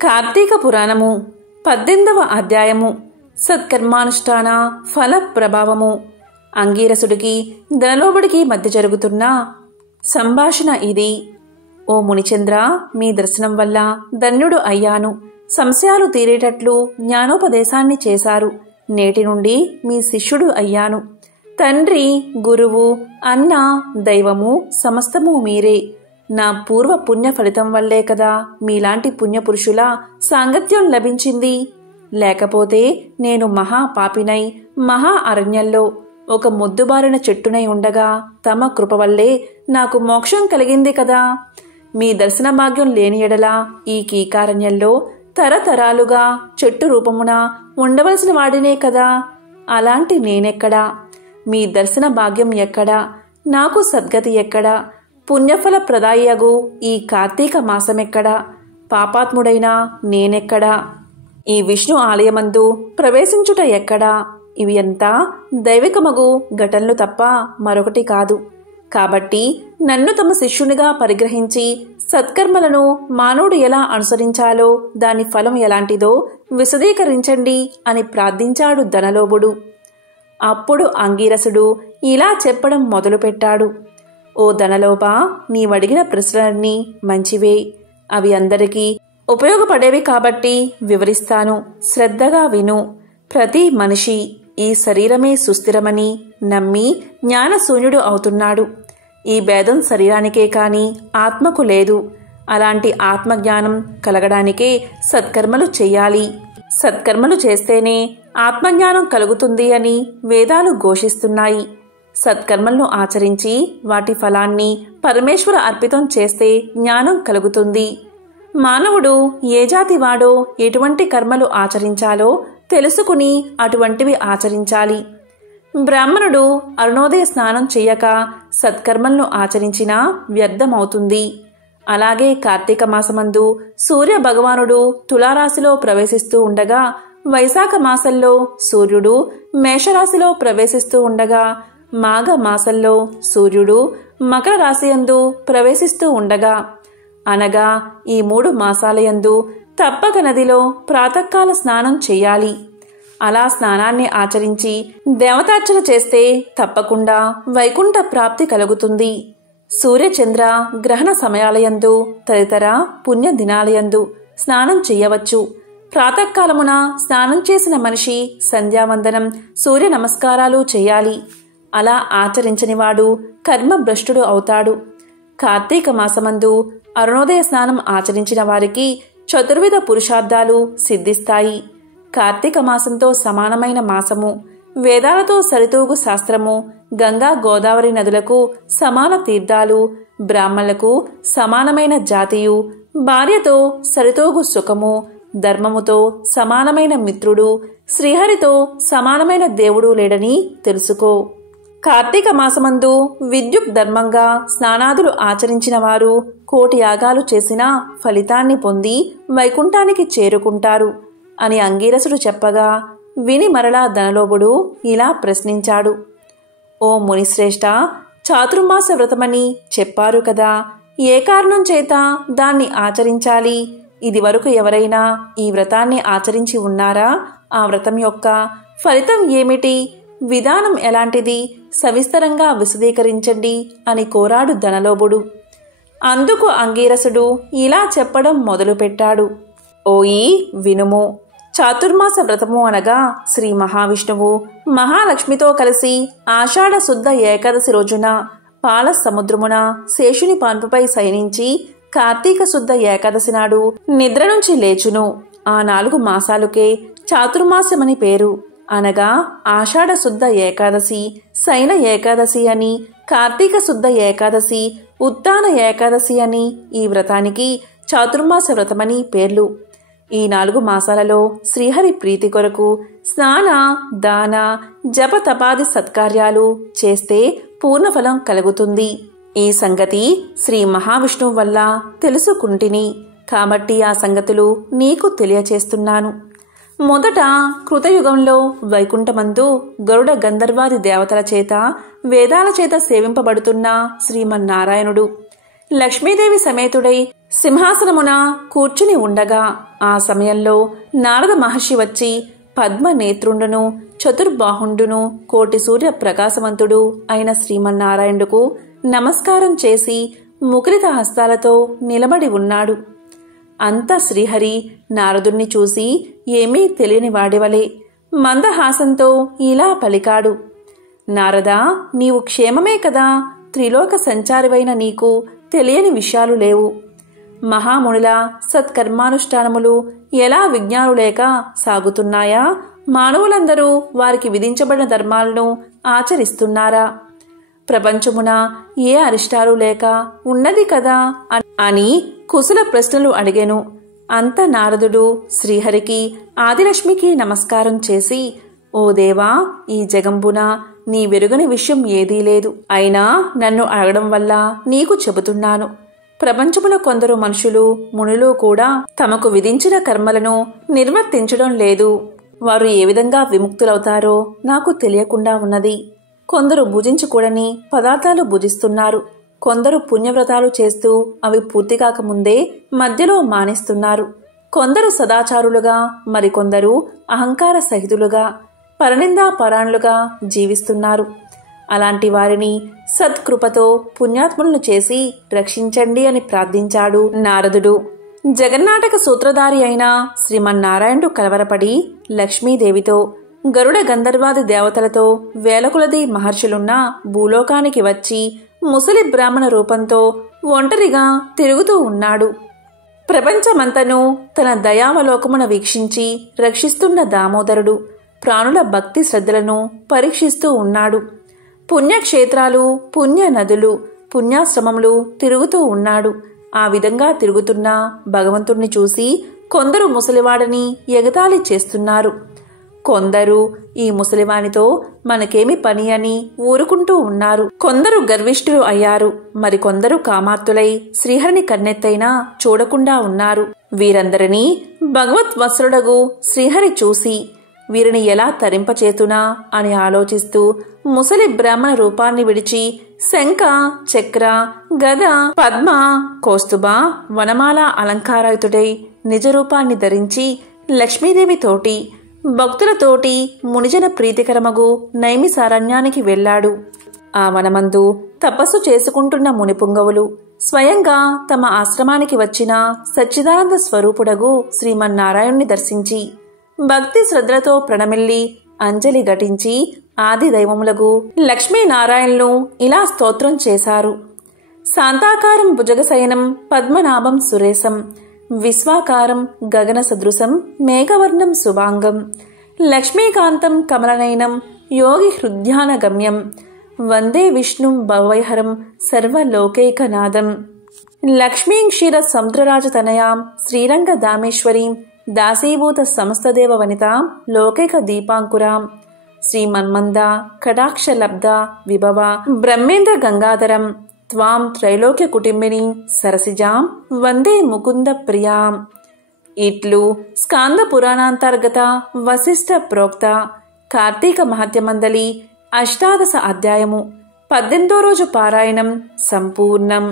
కార్తీక పురాణము 18వ అధ్యాయము సత్కర్మానుష్ఠాన ఫల ప్రభావము. అంగీరసుడికి ధనలోబడికి మధ్య జరుగుతున్న సంభాషణ ఇది. ఓ మునిచంద్ర, మీ దర్శనం వల్ల ధన్యుడు అయ్యాను. సంశయాలు తీరేటట్లు జ్ఞానోపదేశాన్ని చేశారు. నేటి నుండి మీ శిష్యుడు అయ్యాను. తండ్రి, గురువు, అన్న, దైవము సమస్తము మీరే. నా పూర్వ పుణ్య ఫలితం వల్లే కదా మీలాంటి పుణ్యపురుషుల సాంగత్యం లభించింది. లేకపోతే నేను మహా పాపినై మహా అరణ్యంలో ఒక మొద్దుబారిన చెట్టునై ఉండగా తమ కృప వల్లే నాకు మోక్షం కలిగింది కదా. మీ దర్శన భాగ్యం లేని ఎడల ఈ కీకారణ్యంలో తరతరాలుగా చెట్టు రూపమున ఉండవలసిన వాడినే కదా. అలాంటి నేనెక్కడా? మీ దర్శన భాగ్యం ఎక్కడా? నాకు సద్గతి ఎక్కడా? పుణ్యఫల ప్రదాయగు ఈ కార్తీక మాసమెక్కడా? పాపాత్ముడైనా నేనెక్కడా? ఈ విష్ణు ఆలయమందు ప్రవేశించుట ఎక్కడా? ఇవి అంతా దైవికమగు ఘటనలు తప్ప మరొకటి కాదు. కాబట్టి నన్ను తమ శిష్యునిగా పరిగ్రహించి సత్కర్మలను మానవుడు ఎలా అనుసరించాలో దాని ఫలం ఎలాంటిదో విశదీకరించండి అని ప్రార్థించాడు ధనలోభుడు. అప్పుడు అంగీరసుడు ఇలా చెప్పడం మొదలుపెట్టాడు. ఓ ధనలోభ, నీవడిగిన ప్రశ్నలన్నీ మంచివే. అవి అందరికీ ఉపయోగపడేవి కాబట్టి వివరిస్తాను. శ్రద్ధగా విను. ప్రతి మనిషి ఈ శరీరమే సుస్థిరమని నమ్మి జ్ఞానశూన్యుడు అవుతున్నాడు. ఈ భేదం శరీరానికే కాని ఆత్మకు లేదు. అలాంటి ఆత్మజ్ఞానం కలగడానికే సత్కర్మలు చెయ్యాలి. సత్కర్మలు చేస్తేనే ఆత్మజ్ఞానం కలుగుతుంది అని వేదాలు ఘోషిస్తున్నాయి. సత్కర్మలను ఆచరించి వాటి ఫలాన్ని పరమేశ్వర అర్పితం చేస్తే జ్ఞానం కలుగుతుంది. మానవుడు ఏ జాతి వాడో ఎటువంటి కర్మలు ఆచరించాలో తెలుసుకుని అటువంటివి ఆచరించాలి. బ్రాహ్మణుడు అరుణోదయ స్నానం చెయ్యక సత్కర్మలను ఆచరించినా వ్యర్థమవుతుంది. అలాగే కార్తీక మాసమందు సూర్య భగవానుడు తులారాశిలో ప్రవేశిస్తూ ఉండగా, వైశాఖ మాసంలో సూర్యుడు మేషరాశిలో ప్రవేశిస్తూ ఉండగా, మాఘ మాసంలో సూర్యుడు మకర రాశియందు ప్రవేశిస్తూ ఉండగా, అనగా ఈ 3 మాసాలయందు తప్పక నదిలో ప్రాతకాల స్నానం చెయ్యాలి. అలా స్నానాన్ని ఆచరించి దేవతార్చన చేస్తే తప్పకుండా వైకుంఠ ప్రాప్తి కలుగుతుంది. సూర్యచంద్ర గ్రహణ సమయాలయందు తదితర పుణ్య దినాలయందు స్నానం చెయ్యవచ్చు. ప్రాతకాలమున స్నానం చేసిన మనిషి సంధ్యావందనం, సూర్య నమస్కారాలు చేయాలి. అలా ఆచరించనివాడు కర్మభ్రష్టుడు అవుతాడు. కార్తీక మాసమందు అరుణోదయ స్నానం ఆచరించిన వారికి చతుర్విధ పురుషార్థాలు సిద్ధిస్తాయి. కార్తీక మాసంతో సమానమైన మాసము, వేదాలతో సరితూగు శాస్త్రము, గంగా గోదావరి నదులకు సమాన తీర్థాలు, బ్రాహ్మణులకు సమానమైన జాతియు, భార్యతో సరితూగు సుఖము, ధర్మముతో సమానమైన మిత్రుడు, శ్రీహరితో సమానమైన దేవుడు లేడని తెలుసుకో. కార్తీక మాసమందు విద్యుక్ ధర్మంగా స్నానాదులు ఆచరించిన వారు కోటి యాగాలు చేసినా ఫలితాన్ని పొంది వైకుంఠానికి చేరుకుంటారు అని అంగీరసుడు చెప్పగా విని మరలా ధనలోభుడు ఇలా ప్రశ్నించాడు. ఓ మునిశ్రేష్ఠ, చాతుర్మాస వ్రతమని చెప్పారు కదా, ఏ కారణం చేత దాన్ని ఆచరించాలి? ఇది వరకు ఎవరైనా ఈ వ్రతాన్ని ఆచరించి ఉన్నారా? ఆ వ్రతం యొక్క ఫలితం ఏమిటి? విధానం ఎలాంటిది? సవిస్తరంగా విశదీకరించండి అని కోరాడు ధనలోభుడు. అందుకు అంగీరసుడు ఇలా చెప్పడం మొదలుపెట్టాడు. ఓయి వినుము. చాతుర్మాస వ్రతము అనగా శ్రీ మహావిష్ణువు మహాలక్ష్మితో కలిసి ఆషాఢ శుద్ధ ఏకాదశి రోజున పాల సముద్రమున శేషుని పాన్పుపై శయనించి కార్తీక శుద్ధ ఏకాదశి నాడు నిద్ర నుంచి లేచును. ఆ 4 మాసాలకే చాతుర్మాసమని పేరు. అనగా ఆషాఢ శుద్ధ ఏకాదశి, శయన ఏకాదశి అని, కార్తీక శుద్ధ ఏకాదశి, ఉత్తాన ఏకాదశి అని ఈ వ్రతానికి చాతుర్మాస వ్రతమని పేర్లు. ఈ 4 మాసాలలో శ్రీహరి ప్రీతి కొరకు స్నాన, దాన, జప తపాది సత్కార్యాలు చేస్తే పూర్ణఫలం కలుగుతుంది. ఈ సంగతి శ్రీ మహావిష్ణువు వల్ల తెలుసుకుంటిని కాబట్టి ఆ సంగతులు నీకు తెలియచేస్తున్నాను. మొదట కృతయుగంలో వైకుంఠమందు గరుడ గంధర్వాది దేవతల చేత వేదాల చేత సేవింపబడుతున్న శ్రీమన్నారాయణుడు లక్ష్మీదేవి సమేతుడై సింహాసనమున కూర్చుని ఉండగా ఆ సమయంలో నారద మహర్షి వచ్చి పద్మనేత్రుండును చతుర్బాహుండును కోటి సూర్య ప్రకాశవంతుడు అయిన శ్రీమన్నారాయణుడుకు నమస్కారం చేసి ముకులిత హస్తాలతో నిలబడి ఉన్నాడు. అంత శ్రీహరి నారదుణ్ణి చూసి ఏమీ తెలియని వాడివలే మందహాసంతో ఇలా పలికాడు. నారదా, నీవు క్షేమమే కదా? త్రిలోక సంచారివైన నీకు తెలియని విషయాలు లేవు. మహామునుల సత్కర్మానుష్ఠానములు ఎలా విజ్ఞానులేక సాగుతున్నాయా? మానవులందరూ వారికి విధించబడిన ధర్మాలను ఆచరిస్తున్నారా? ప్రపంచమున ఏ అరిష్టాలు లేక ఉన్నది కదా అని కుశల ప్రశ్నలు అడిగెను. అంత నారదుడు శ్రీహరికి ఆదిలక్ష్మికి నమస్కారం చేసి, ఓ దేవా, ఈ జగంబున నీ వెరుగని విషయం ఏదీ లేదు. అయినా నన్ను అడగడం వల్ల నీకు చెబుతున్నాను. ప్రపంచమున కొందరు మనుషులు మునులు కూడా తమకు విధించిన కర్మలను నిర్వర్తించడం లేదు. వారు ఏ విధంగా విముక్తులవుతారో నాకు తెలియకుండా ఉన్నది. కొందరు భుజించకూడని పదార్థాలు భుజిస్తున్నారు. కొందరు పుణ్యవ్రతాలు చేస్తూ అవి పూర్తి కాకముందే మధ్యలో మానేస్తున్నారు. కొందరు సదాచారులుగా, మరికొందరు అహంకార సహితులుగా, పరనిందా పరాణులుగా జీవిస్తున్నారు. అలాంటి వారిని సత్కృపతో పుణ్యాత్ములను చేసి రక్షించండి అని ప్రార్థించాడు నారదుడు. జగన్నాటక సూత్రధారి అయిన శ్రీమన్నారాయణుడు కలవరపడి లక్ష్మీదేవితో, గరుడ గంధర్వాది దేవతలతో వేలకులది మహర్షులున్న భూలోకానికి వచ్చి ముసలి బ్రాహ్మణ రూపంతో ఒంటరిగా తిరుగుతూ ఉన్నాడు. ప్రపంచమంతను తన దయావలోకమున వీక్షించి రక్షిస్తున్న దామోదరుడు ప్రాణుల భక్తి శ్రద్ధలను పరీక్షిస్తూ ఉన్నాడు. పుణ్యక్షేత్రాలు, పుణ్య నదులు, పుణ్యాశ్రమములు తిరుగుతూ ఉన్నాడు. ఆ విధంగా తిరుగుతున్న భగవంతుణ్ణి చూసి కొందరు ముసలివాడని ఎగతాళి చేస్తున్నారు. కొందరు ఈ ముసలివానితో మనకేమి పని అని ఊరుకుంటూ ఉన్నారు. కొందరు గర్విష్ఠులు అయ్యారు. మరికొందరు కామార్తులై శ్రీహరిని కన్నెత్తైనా చూడకుండా ఉన్నారు. వీరందరినీ భగవద్వత్సలుడగు శ్రీహరి చూసి వీరిని ఎలా తరింపచేతునా అని ఆలోచిస్తూ ముసలి బ్రాహ్మణ రూపాన్ని విడిచి శంఖ, చక్ర, గద, పద్మ, కౌస్తుభ, వనమాల అలంకారాయుతుడై నిజరూపాన్ని ధరించి లక్ష్మీదేవితోటి భక్తులతోటి మునిజన ప్రీతికరమగు నైమిసారణ్యానికి వెళ్లాడు. ఆ వనమందు తపస్సు చేసుకుంటున్న మునిపుంగవులు స్వయంగా తమ ఆశ్రమానికి వచ్చిన సచ్చిదానంద స్వరూపుడగు శ్రీమన్నారాయణుని దర్శించి భక్తి శ్రద్ధలతో ప్రణమిల్లి అంజలి ఘటించి ఆది దైవములకు లక్ష్మీనారాయణులు ఇలా స్తోత్రం చేశారు. శాంతాకారం భుజగశయనం పద్మనాభం సురేశం విశ్వాకారం గగన సదృశం మేఘవర్ణం శుభాంగం లక్ష్మీకాంతం కమలనయనం యోగి హృద్యాన గమ్యం వందే విష్ణుం భవైహరం సర్వలోకైకనాథం లక్ష్మీం క్షీర సముద్రరాజతనయాం శ్రీరంగ దామేశ్వరీం దాసీభూత సమస్తదేవ వనితాం లోకైక దీపాంకురాం శ్రీమన్మంద కటాక్షలబ్ధ విభవ బ్రహ్మేంద్ర గంగాధరం త్వాం త్రైలోక్య కుటుంబిని సరసిజాం వందే ముకుంద ప్రియాం. ఇట్లు స్కాంద పురాణాంతర్గత వశిష్ఠ ప్రోక్త కార్తీక మహత్యమందలి 18వ అధ్యాయము 18వ రోజు పారాయణం సంపూర్ణం.